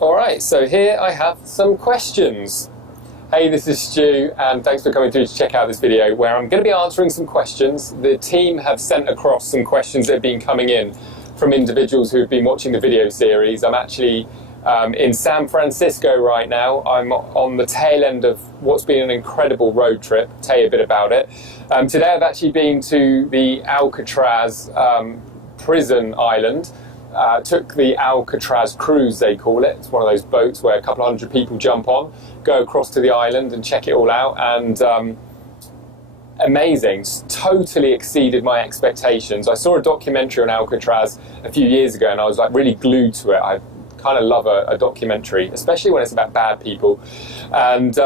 Alright, so here I have some questions. Hey, this is Stu, and thanks for coming through to check out this video where I'm going to be answering some questions. The team have sent across some questions that have been coming in from individuals who have been watching the video series. I'm actually in San Francisco right now. I'm on the tail end of what's been an incredible road trip. I'll tell you a bit about it. Today I've actually been to the Alcatraz prison island. Took the Alcatraz cruise, they call it. It's one of those boats where a couple of hundred people jump on, go across to the island and check it all out, and amazing. Totally exceeded my expectations. I saw a documentary on Alcatraz a few years ago and I was like really glued to it. I kind of love a documentary, especially when it's about bad people. And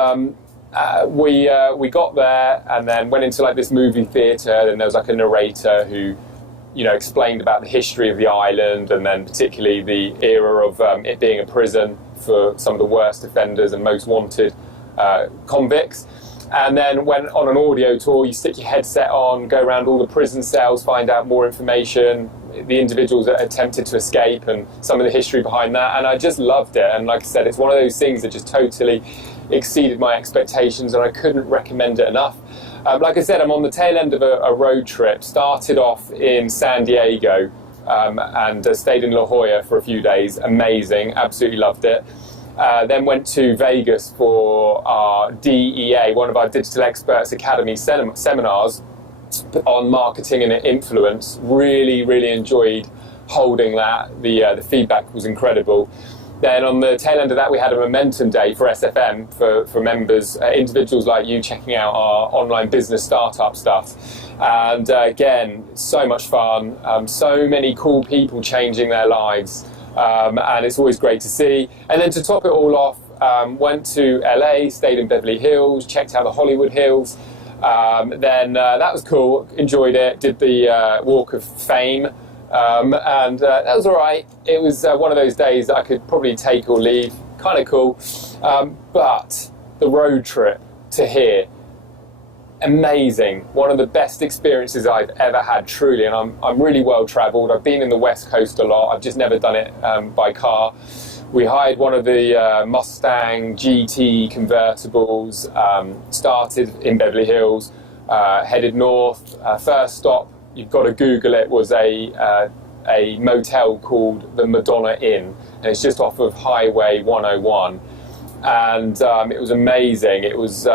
we got there and then went into like this movie theatre, and there was like a narrator who explained about the history of the island, and then particularly the era of it being a prison for some of the worst offenders and most wanted convicts. And then went on an audio tour. You stick your headset on, go around all the prison cells, find out more information, the individuals that attempted to escape and some of the history behind that. And I just loved it. And like I said, it's one of those things that just totally exceeded my expectations, and I couldn't recommend it enough. Like I said, I'm on the tail end of a road trip. Started off in San Diego and stayed in La Jolla for a few days. Amazing, absolutely loved it. Then went to Vegas for our DEA, one of our Digital Experts Academy seminars on marketing and influence. Really, really enjoyed holding that. The feedback was incredible. Then on the tail end of that, we had a momentum day for SFM, for members, individuals like you checking out our online business startup stuff. And again, so much fun, so many cool people changing their lives. And it's always great to see. And then to top it all off, went to LA, stayed in Beverly Hills, checked out the Hollywood Hills. Then that was cool, enjoyed it, did the Walk of Fame. And that was all right. It was one of those days that I could probably take or leave, kind of cool. But the road trip to here, amazing. One of the best experiences I've ever had, truly. And I'm really well travelled. I've been in the West Coast a lot. I've just never done it by car. We hired one of the Mustang GT convertibles, started in Beverly Hills, headed north. First stop, you've got to Google it, was a motel called the Madonna Inn, and it's just off of Highway 101, and it was amazing. It was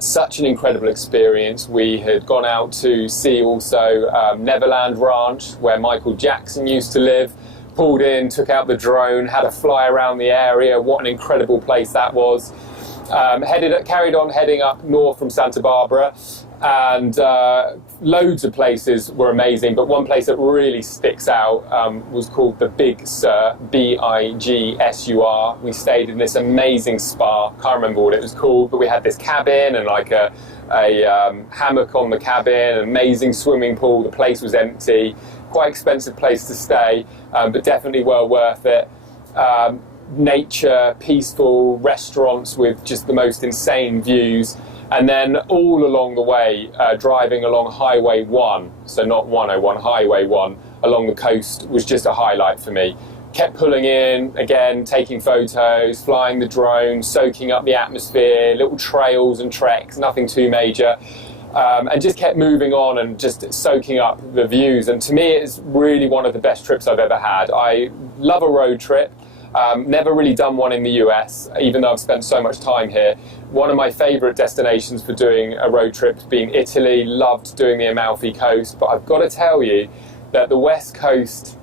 such an incredible experience. We had gone out to see also Neverland Ranch, where Michael Jackson used to live. Pulled in, took out the drone, had a fly around the area. What an incredible place that was. Carried on heading up north from Santa Barbara, and loads of places were amazing, but one place that really sticks out was called the Big Sur, Bigsur. We stayed in this amazing spa. Can't remember what it was called, but we had this cabin and like a hammock on the cabin, an amazing swimming pool. The place was empty. Quite expensive place to stay, but definitely well worth it. Nature, peaceful restaurants with just the most insane views. And then all along the way, driving along Highway 1, so not 101, Highway 1, along the coast was just a highlight for me. Kept pulling in, again, taking photos, flying the drone, soaking up the atmosphere, little trails and treks, nothing too major. And just kept moving on and just soaking up the views. And to me, it's really one of the best trips I've ever had. I love a road trip. Never really done one in the US, even though I've spent so much time here. One of my favourite destinations for doing a road trip has been Italy. Loved doing the Amalfi Coast, but I've got to tell you that the West Coast,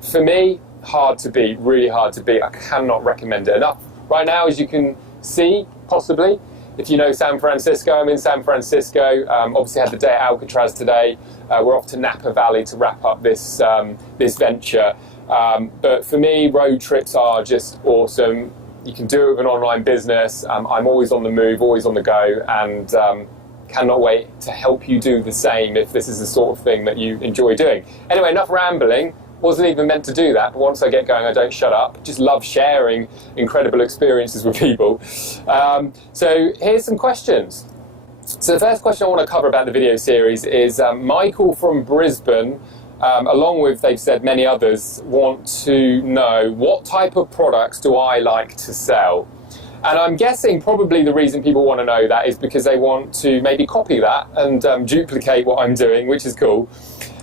for me, hard to beat, really hard to beat. I cannot recommend it enough. Right now, as you can see, possibly, if you know San Francisco, I'm in San Francisco. Obviously had the day at Alcatraz today. We're off to Napa Valley to wrap up this venture. But for me, road trips are just awesome. You can do it with an online business. I'm always on the move, always on the go, and cannot wait to help you do the same if this is the sort of thing that you enjoy doing. Anyway, enough rambling. Wasn't even meant to do that, but once I get going, I don't shut up. Just love sharing incredible experiences with people. So here's some questions. So the first question I want to cover about the video series is Michael from Brisbane along with, they've said, many others, want to know what type of products do I like to sell. And I'm guessing probably the reason people want to know that is because they want to maybe copy that and duplicate what I'm doing, which is cool.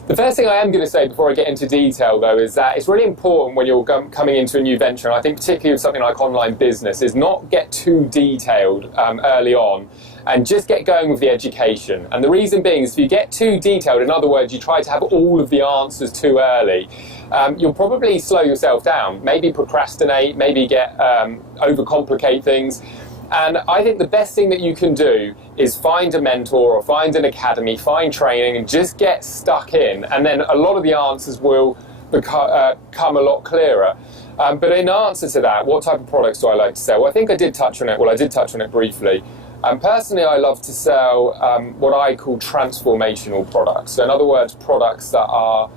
The first thing I am going to say before I get into detail, though, is that it's really important when you're coming into a new venture, and I think particularly with something like online business, is not get too detailed early on and just get going with the education. And the reason being is if you get too detailed, in other words, you try to have all of the answers too early, you'll probably slow yourself down, maybe procrastinate, maybe get overcomplicate things. And I think the best thing that you can do is find a mentor or find an academy, find training, and just get stuck in. And then a lot of the answers will come a lot clearer. But in answer to that, what type of products do I like to sell? Well, I think I did touch on it. Well, I did touch on it briefly. Personally, I love to sell what I call transformational products. So in other words, products that are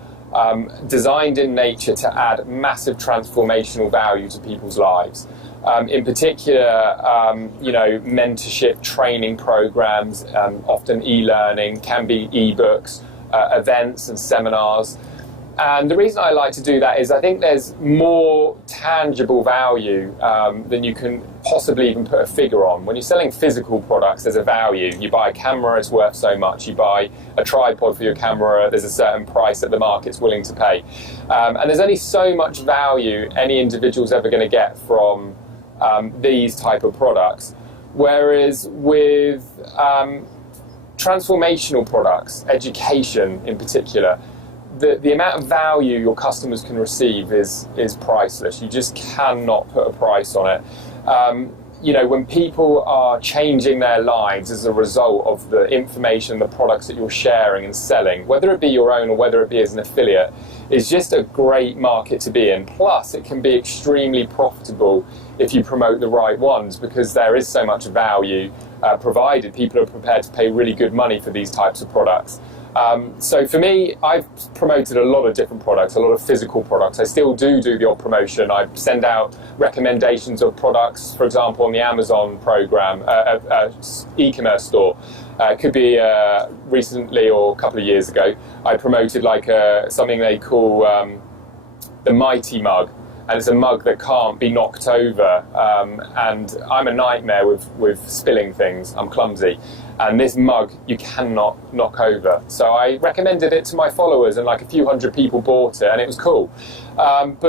designed in nature to add massive transformational value to people's lives. In particular, mentorship training programs, often e-learning, can be e-books, events and seminars. And the reason I like to do that is I think there's more tangible value than you can possibly even put a figure on. When you're selling physical products, there's a value. You buy a camera, it's worth so much. You buy a tripod for your camera, there's a certain price that the market's willing to pay. And there's only so much value any individual's ever going to get from these type of products. Whereas with transformational products, education in particular, the amount of value your customers can receive is priceless. You just cannot put a price on it. When people are changing their lives as a result of the information, the products that you're sharing and selling, whether it be your own or whether it be as an affiliate, is just a great market to be in. Plus, it can be extremely profitable if you promote the right ones, because there is so much value provided. People are prepared to pay really good money for these types of products. So for me, I've promoted a lot of different products, a lot of physical products. I still do the odd promotion. I send out recommendations of products, for example, on the Amazon program, e-commerce store. It could be recently or a couple of years ago. I promoted something they call the Mighty Mug. And it's a mug that can't be knocked over, and I'm a nightmare with spilling things. I'm clumsy, and this mug you cannot knock over. So I recommended it to my followers, and like a few hundred people bought it, and it was cool. But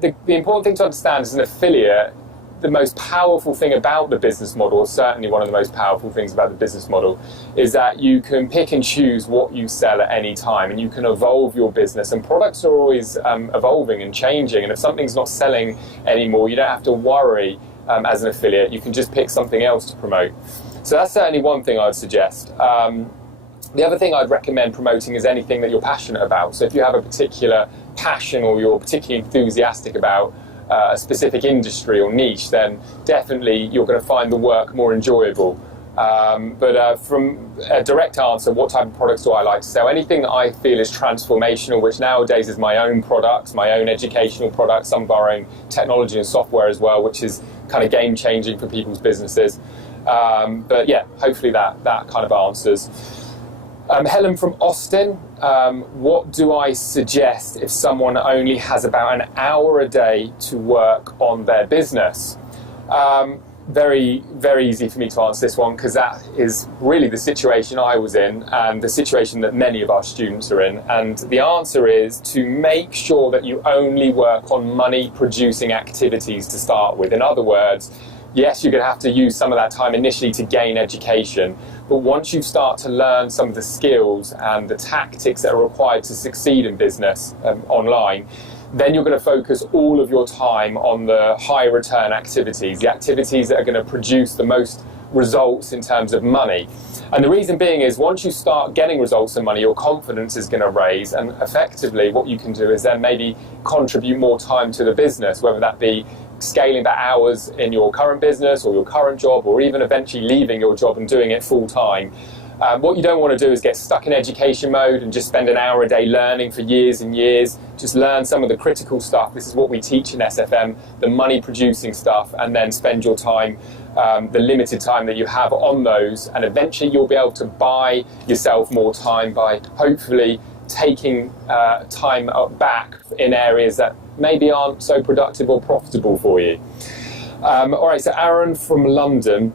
the important thing to understand as an affiliate, the most powerful thing about the business model, or certainly one of the most powerful things about the business model, is that you can pick and choose what you sell at any time, and you can evolve your business. And products are always evolving and changing, and if something's not selling anymore, you don't have to worry as an affiliate. You can just pick something else to promote. So that's certainly one thing I'd suggest. The other thing I'd recommend promoting is anything that you're passionate about. So if you have a particular passion or you're particularly enthusiastic about a specific industry or niche, then definitely you're going to find the work more enjoyable. But from a direct answer, what type of products do I like to sell? Anything that I feel is transformational, which nowadays is my own products, my own educational products. I'm borrowing technology and software as well, which is kind of game changing for people's businesses. But yeah, hopefully that kind of answers. Helen from Austin, what do I suggest if someone only has about an hour a day to work on their business? Very, very easy for me to answer this one, because that is really the situation I was in and the situation that many of our students are in. And the answer is to make sure that you only work on money-producing activities to start with. In other words, yes, you're going to have to use some of that time initially to gain education, but once you start to learn some of the skills and the tactics that are required to succeed in business online, then you're going to focus all of your time on the high return activities, the activities that are going to produce the most results in terms of money. And the reason being is once you start getting results in money, your confidence is going to raise, and effectively what you can do is then maybe contribute more time to the business, whether that be scaling back hours in your current business or your current job, or even eventually leaving your job and doing it full time. What you don't want to do is get stuck in education mode and just spend an hour a day learning for years and years. Just learn some of the critical stuff. This is what we teach in SFM, the money producing stuff, and then spend your time, the limited time that you have on those, and eventually you'll be able to buy yourself more time by hopefully taking time back in areas that maybe aren't so productive or profitable for you. All right, so Aaron from London,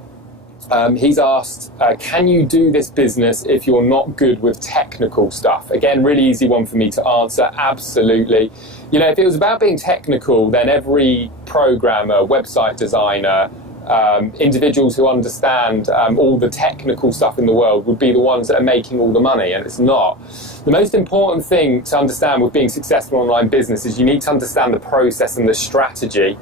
he's asked, can you do this business if you're not good with technical stuff? Again, really easy one for me to answer, absolutely. You know, if it was about being technical, then every programmer, website designer, individuals who understand all the technical stuff in the world would be the ones that are making all the money, and it's not. The most important thing to understand with being successful online business is you need to understand the process and the strategy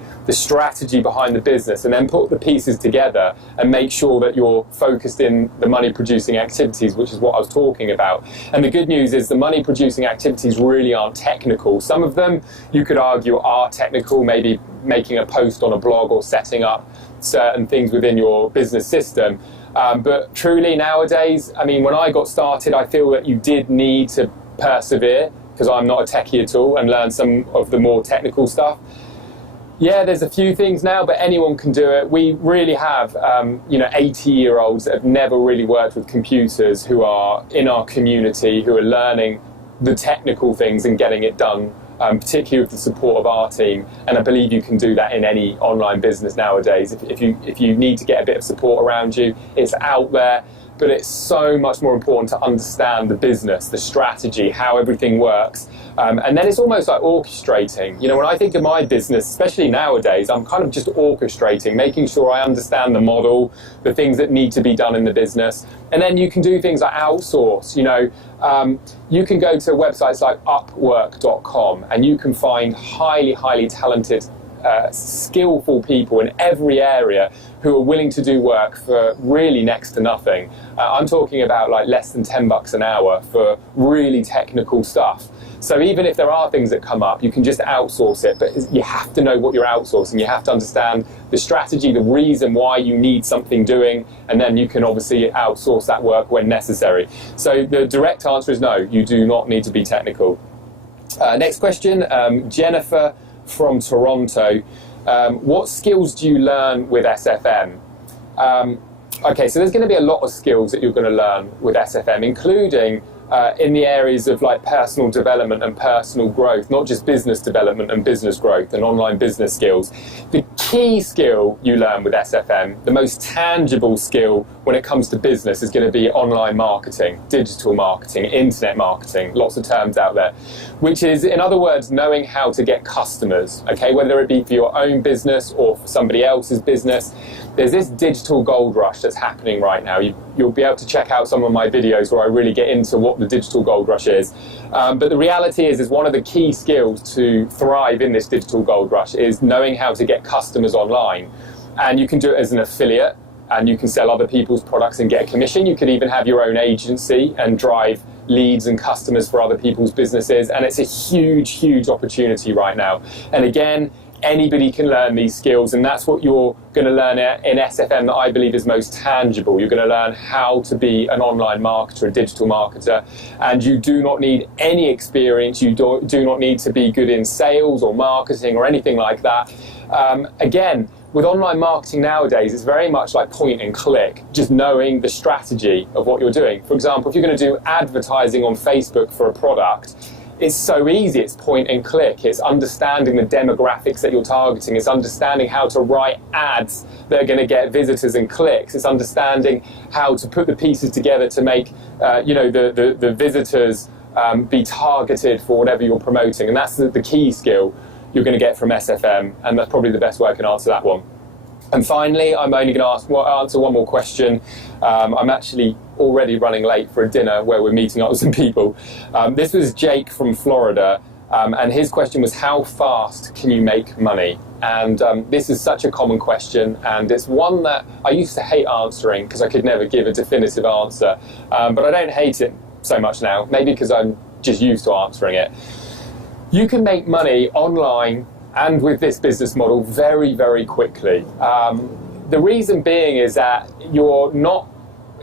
behind the business, and then put the pieces together and make sure that you're focused in the money producing activities, which is what I was talking about. And the good news is the money producing activities really aren't technical. Some of them you could argue are technical, maybe making a post on a blog or setting up certain things within your business system. But truly nowadays, I mean, when I got started, I feel that you did need to persevere, because I'm not a techie at all, and learn some of the more technical stuff. Yeah, there's a few things now, but anyone can do it. We really have, 80-year-olds that have never really worked with computers who are in our community, who are learning the technical things and getting it done, particularly with the support of our team. And I believe you can do that in any online business nowadays. If you need to get a bit of support around you, it's out there. But it's so much more important to understand the business, the strategy, how everything works. And then it's almost like orchestrating. You know, when I think of my business, especially nowadays, I'm kind of just orchestrating, making sure I understand the model, the things that need to be done in the business. And then you can do things like outsource. You know, you can go to websites like Upwork.com and you can find highly, highly talented, skillful people in every area who are willing to do work for really next to nothing. I'm talking about like less than $10 an hour for really technical stuff. So even if there are things that come up, you can just outsource it, but you have to know what you're outsourcing. You have to understand the strategy, the reason why you need something doing, and then you can obviously outsource that work when necessary. So the direct answer is no, you do not need to be technical. Next question, Jennifer from Toronto. What skills do you learn with SFM? Okay, so there's going to be a lot of skills that you're going to learn with SFM, including in the areas of like personal development and personal growth, not just business development and business growth and online business skills. The key skill you learn with SFM, the most tangible skill when it comes to business, is going to be online marketing, digital marketing, internet marketing, lots of terms out there, which is, in other words, knowing how to get customers, okay, whether it be for your own business or for somebody else's business. There's this digital gold rush that's happening right now. You'll be able to check out some of my videos where I really get into what the digital gold rush is. But the reality is one of the key skills to thrive in this digital gold rush is knowing how to get customers online. And you can do it as an affiliate, and you can sell other people's products and get a commission. You could even have your own agency and drive leads and customers for other people's businesses. And it's a huge, huge opportunity right now. And again, anybody can learn these skills, and that's what you're going to learn in SFM that I believe is most tangible. You're going to learn how to be an online marketer, a digital marketer, and you do not need any experience. You do not need to be good in sales or marketing or anything like that. Again, with online marketing nowadays, it's very much like point and click, just knowing the strategy of what you're doing. For example, if you're going to do advertising on Facebook for a product, it's so easy. It's point and click. It's understanding the demographics that you're targeting. It's understanding how to write ads that are going to get visitors and clicks. It's understanding how to put the pieces together to make the visitors be targeted for whatever you're promoting. And that's the key skill you're going to get from SFM, and that's probably the best way I can answer that one. And finally, I'm only going to answer one more question. I'm actually already running late for a dinner where we're meeting up with some people. This was Jake from Florida, and his question was, how fast can you make money? And this is such a common question, and it's one that I used to hate answering because I could never give a definitive answer. But I don't hate it so much now, maybe because I'm just used to answering it. You can make money online and with this business model very, very quickly. The reason being is that you're not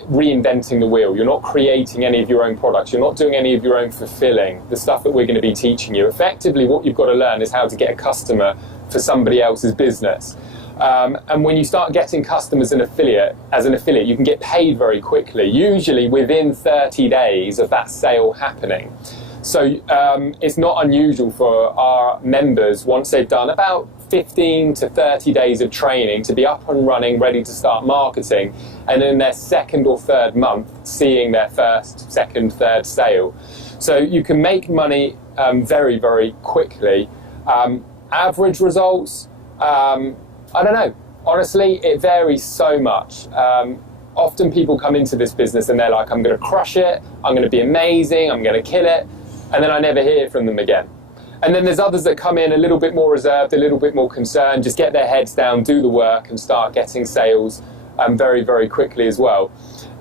reinventing the wheel. You're not creating any of your own products. You're not doing any of your own fulfilling, the stuff that we're going to be teaching you. Effectively, what you've got to learn is how to get a customer for somebody else's business. And when you start getting customers as an affiliate, you can get paid very quickly, usually within 30 days of that sale happening. So it's not unusual for our members, once they've done about 15 to 30 days of training, to be up and running, ready to start marketing, and in their second or third month seeing their first, second, third sale. So you can make money very, very quickly. Average results, I don't know. Honestly, it varies so much. Often people come into this business and they're like, I'm going to crush it, I'm going to be amazing, I'm going to kill it, and then I never hear from them again. And then there's others that come in a little bit more reserved, a little bit more concerned, just get their heads down, do the work, and start getting sales very, very quickly as well.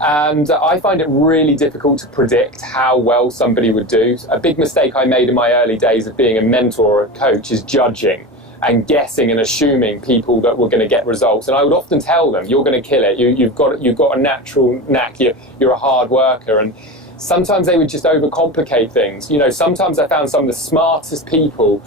And I find it really difficult to predict how well somebody would do. A big mistake I made in my early days of being a mentor or a coach is judging and guessing and assuming people that were going to get results. And I would often tell them, you're going to kill it, you've got a natural knack, you're a hard worker. And sometimes they would just overcomplicate things. You know, sometimes I found some of the smartest people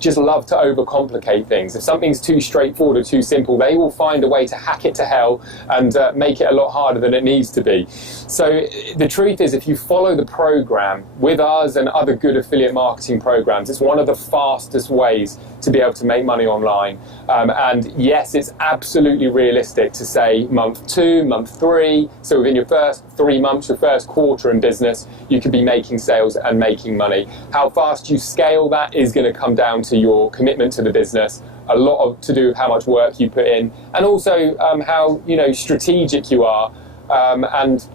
just love to overcomplicate things. If something's too straightforward or too simple, they will find a way to hack it to hell and make it a lot harder than it needs to be. So the truth is, if you follow the program with us and other good affiliate marketing programs, it's one of the fastest ways to be able to make money online. And yes, it's absolutely realistic to say month 2, month 3, so within your first 3 months, your first quarter in business, you could be making sales and making money. How fast you scale that is going to come down to your commitment to the business, a lot to do with how much work you put in, and also how strategic you are, and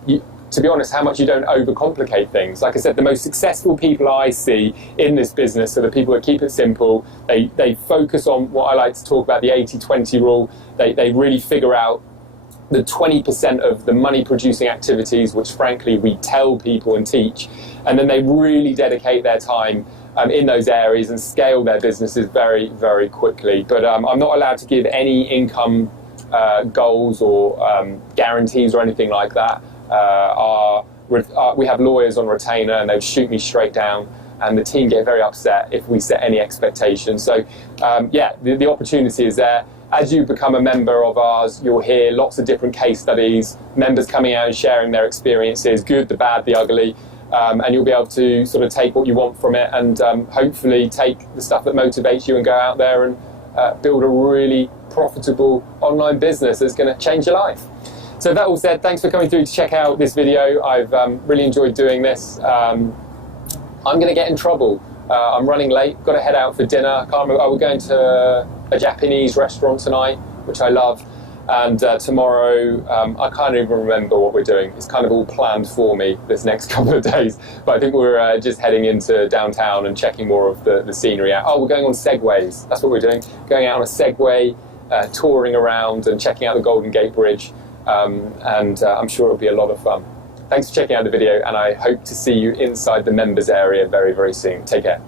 to be honest, how much you don't overcomplicate things. Like I said, the most successful people I see in this business are the people that keep it simple. They focus on what I like to talk about, the 80-20 rule. They really figure out the 20% of the money producing activities, which frankly we tell people and teach, and then they really dedicate their time in those areas and scale their businesses very, very quickly. But I'm not allowed to give any income goals or guarantees or anything like that. We have lawyers on retainer and they'll shoot me straight down, and the team get very upset if we set any expectations. So yeah, the opportunity is there. As you become a member of ours, you'll hear lots of different case studies, members coming out and sharing their experiences, good, the bad, the ugly, and you'll be able to sort of take what you want from it and hopefully take the stuff that motivates you and go out there and build a really profitable online business that's going to change your life. So that all said, thanks for coming through to check out this video. I've really enjoyed doing this. I'm going to get in trouble. I'm running late, got to head out for dinner. I can't remember, we're going to a Japanese restaurant tonight, which I love. And tomorrow, I can't even remember what we're doing. It's kind of all planned for me this next couple of days. But I think we're just heading into downtown and checking more of the scenery out. Oh, we're going on segways. That's what we're doing. Going out on a segway, touring around and checking out the Golden Gate Bridge. And I'm sure it'll be a lot of fun. Thanks for checking out the video, and I hope to see you inside the members area very, very soon. Take care.